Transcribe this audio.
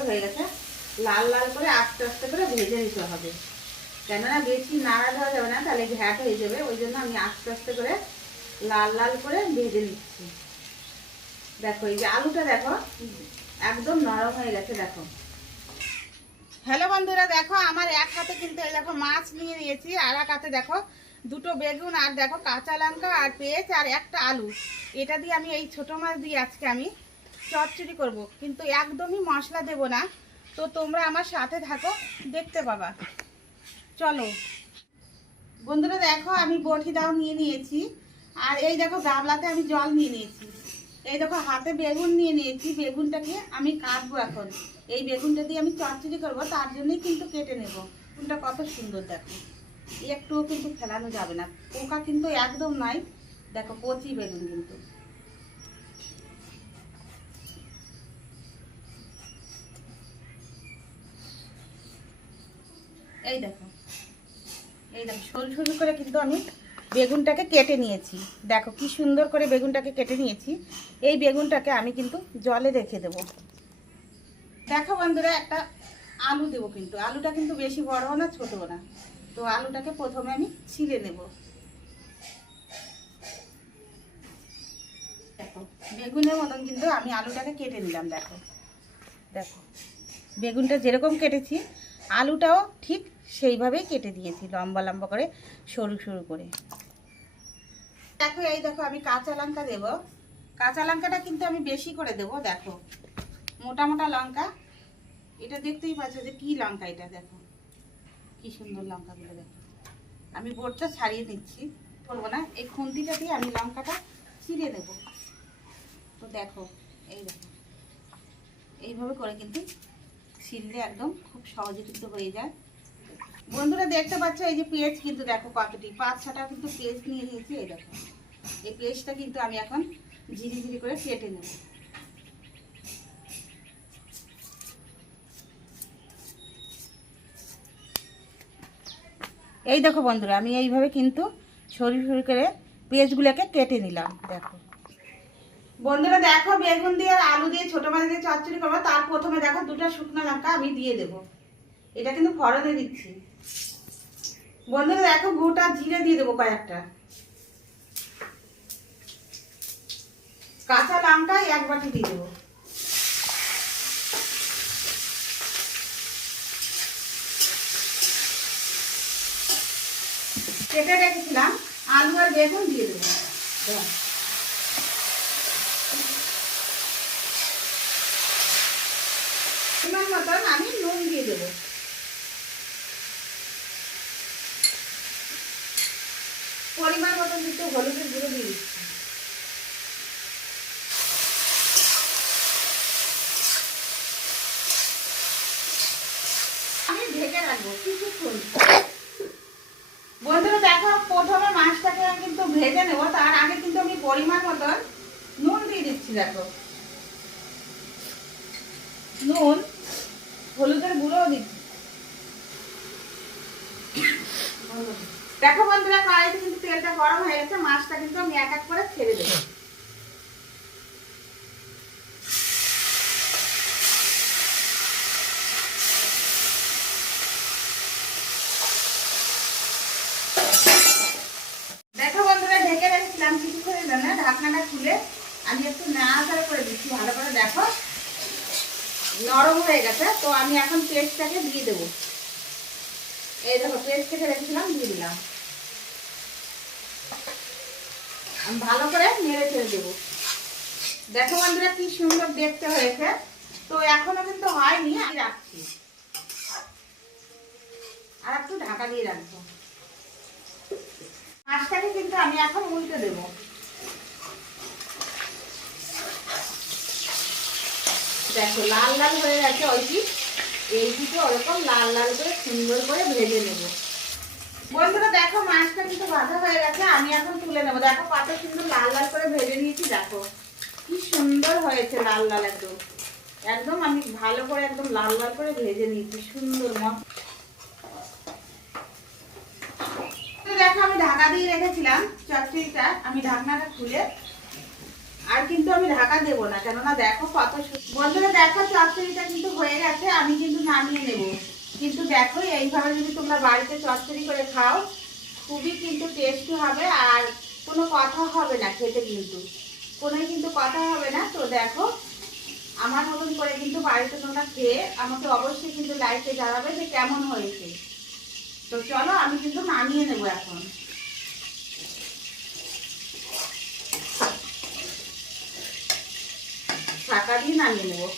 সুন্দর হয়ে গেছে। লাল লাল করে আস্তে আস্তে করে ভেজে নিতে হবে, কেননা বেশি নাড়া দেওয়া যাবে না, তাহলে ঘ্যাট হয়ে যাবে। ওই জন্য আমি আস্তে আস্তে করে লাল লাল করে ভেজে নিচ্ছি। দেখো এই যে আলুটা দেখো একদম নরম হয়ে গেছে। দেখো হ্যালো বন্ধুরা, দেখো আমার এক হাতে কিন্তু এই দেখো মাছ নিয়ে নিয়েছি, আর এক হাতে দেখো দুটো বেগুন, আর দেখো কাঁচা লঙ্কা আর পেঁয়াজ আর একটা আলু। এটা দিয়ে আমি এই ছোটো মাছ দিয়ে আজকে আমি চচ্চড়ি করব, কিন্তু একদমই মশলা দেব না। তো তোমরা আমার সাথে থাকো, দেখতে পাবা। চলো বন্ধুরা, দেখো আমি বটি দাও নিয়ে নিয়েছি, আর এই দেখো গামলাতে আমি জল নিয়ে নিয়েছি। এই দেখো হাতে বেগুন নিয়ে নিয়েছি, বেগুনটাকে আমি কাটবো এখন। এই বেগুনটা দিয়ে আমি চচ্চড়ি করবো, তার জন্যই কিন্তু কেটে নেব। বেগুনটা কত সুন্দর দেখো, একটুও কিন্তু ফেলানো যাবে না, পোকা কিন্তু একদম নাই। দেখো কচি বেগুন কিন্তু। এই দেখো সরু সরু করে কিন্তু আমি বেগুনটাকে কেটে নিয়েছি। দেখো কি সুন্দর করে বেগুনটাকে কেটে নিয়েছি। এই বেগুনটাকে আমি কিন্তু জলে রেখে দেব। দেখো বন্ধুরা, একটা আলু দেবো, কিন্তু আলুটা কিন্তু বেশি বড়ও না ছোটও না। তো আলুটাকে প্রথমে আমি ছিলে নেব। দেখো বেগুনের মতন কিন্তু আমি আলুটাকে কেটে নিলাম। দেখো দেখো বেগুনটা যেরকম কেটেছি আলুটাও ঠিক সেইভাবেই কেটে দিয়েছি, লম্বা লম্বা করে সরু সরু করে। দেখো এই দেখো আমি কাঁচা লঙ্কা দেব। কাঁচা লঙ্কাটা কিন্তু আমি বেশি করে দেব। দেখো মোটা মোটা লঙ্কা, এটা দেখতেই পাচ্ছ যে কি লঙ্কা, এটা দেখো কি সুন্দর লঙ্কাগুলো। দেখো আমি বোটটা ছাড়িয়ে দিচ্ছি, করবো না, এই খুন্তিটা দিয়ে আমি লঙ্কাটা ছিঁড়ে দেব। তো দেখো এই দেখো এইভাবে করে কিন্তু ছিঁড়লে একদম খুব সহজে কিন্তু হয়ে যায়। বন্ধুরা দেখতে পাচ্ছ এই যে পেঁয়াজ কিন্তু দেখো কতটি, 5-6টা কিন্তু পেঁয়াজ নিয়ে নিয়েছি। এই দেখো এই পেঁয়াজটা কিন্তু আমি এখন ঝিরি ঝিরি করে কেটে নেব। এই দেখো বন্ধুরা, আমি এইভাবে কিন্তু সরু সরু করে পেঁয়াজগুলোকে কেটে নিলাম। দেখো বন্ধুরা, দেখো বেগুন দিয়ে আর আলু দিয়ে ছোট মাছ দিয়ে চচ্চড়ি করবো, তার প্রথমে দেখো 2টা শুকনো লঙ্কা আমি দিয়ে দেবো। এটা কিন্তু ফোড়নে দিচ্ছি। বন্ধুরা দেখো গোটা জিরে দিয়ে দেবো কয়েকটা, কাঁচা লঙ্কা 1 বাটি দিয়ে দেবো। কেটে রেখেছিলাম আলু আর বেগুন দিয়ে দেবো। পরিমাণ মতন আমি নুন দিয়ে দেবো। পরিমাণ মতন একটু হলুদের গুঁড়ো দিয়ে দিচ্ছি। আমি ঢেকে রাখবো কিছুক্ষণ। বন্ধুরা দেখো প্রথমে মাছটাকে কিন্তু ভেজে নেবো, তার আগে কিন্তু আমি পরিমাণ মতন নুন দিয়ে দিচ্ছি। দেখো নুন, হলুদের গুঁড়োও দিচ্ছি। দেখো বন্ধুরা কড়াইতে কিন্তু তেলটা গরম হয়ে গেছে, মাছটা কিন্তু আমি এক এক করে ছেড়ে দেবো। দেখো বন্ধুরা ঢেকে রেখেছিলাম কিছুক্ষণের জন্য, ঢাকনাটা খুলে আমি একটু নাড়াচাড়া করে দিচ্ছি ভালো করে। দেখো নরম হয়ে গেছে, তো আমি এখন পেস্টটাকে দিয়ে দেবো। এই দেখো পেস্ট কেটে রেখেছিলাম দিয়ে দিলাম। আমি ভালো করে নেড়ে ছেড়ে দেবো। দেখো বন্ধুরা কি সুন্দর দেখতে হয়েছে। তো এখনো কিন্তু হয়নি, আমি রাখছি আর একটু ঢাকা দিয়ে রাখবো। মাছটাকে কিন্তু আমি এখন উল্টে দেবো। দেখো লাল লাল হয়ে গেছে, ওই পিঠ এই পিঠে ওরকম লাল লাল করে সুন্দর করে ভেজে নেবো। বন্ধুরা দেখো মাছটা কিন্তু ভাজা হয়ে গেছে, আমি এখন তুলে নেবো। দেখো কত সুন্দর লাল লাল করে ভেজে নিয়েছি। দেখো কি সুন্দর হয়েছে, লাল লাল একদম একদম আমি ভালো করে একদম লাল লাল করে ভেজে নিয়েছি সুন্দর মত। দেখো আমি ঢাকা দিয়ে রেখেছিলাম চচ্চড়িটা, আমি ঢাকনাটা খুলে আর কিন্তু আমি ঢাকা দেবো না, কেননা দেখো কত বন্ধুরা, দেখো চচ্চড়িটা কিন্তু হয়ে গেছে, আমি কিন্তু নামিয়ে নেব। কিন্তু দেখো এইভাবে যদি তোমরা বাড়িতে চচ্চড়ি করে খাও, খুবই কিন্তু টেস্টি হবে, আর কোনো কথা হবে না খেতে, কিন্তু কোনোই কিন্তু কথা হবে না। তো দেখো আমার মতন করে কিন্তু বাড়িতে তোমরা খেয়ে আমাকে অবশ্যই কিন্তু লাইকে জানাবে যে কেমন হয়েছে। তো চলো আমি কিন্তু নামিয়ে নেবো এখন, ঢাকা দিয়ে নামিয়ে নেবো।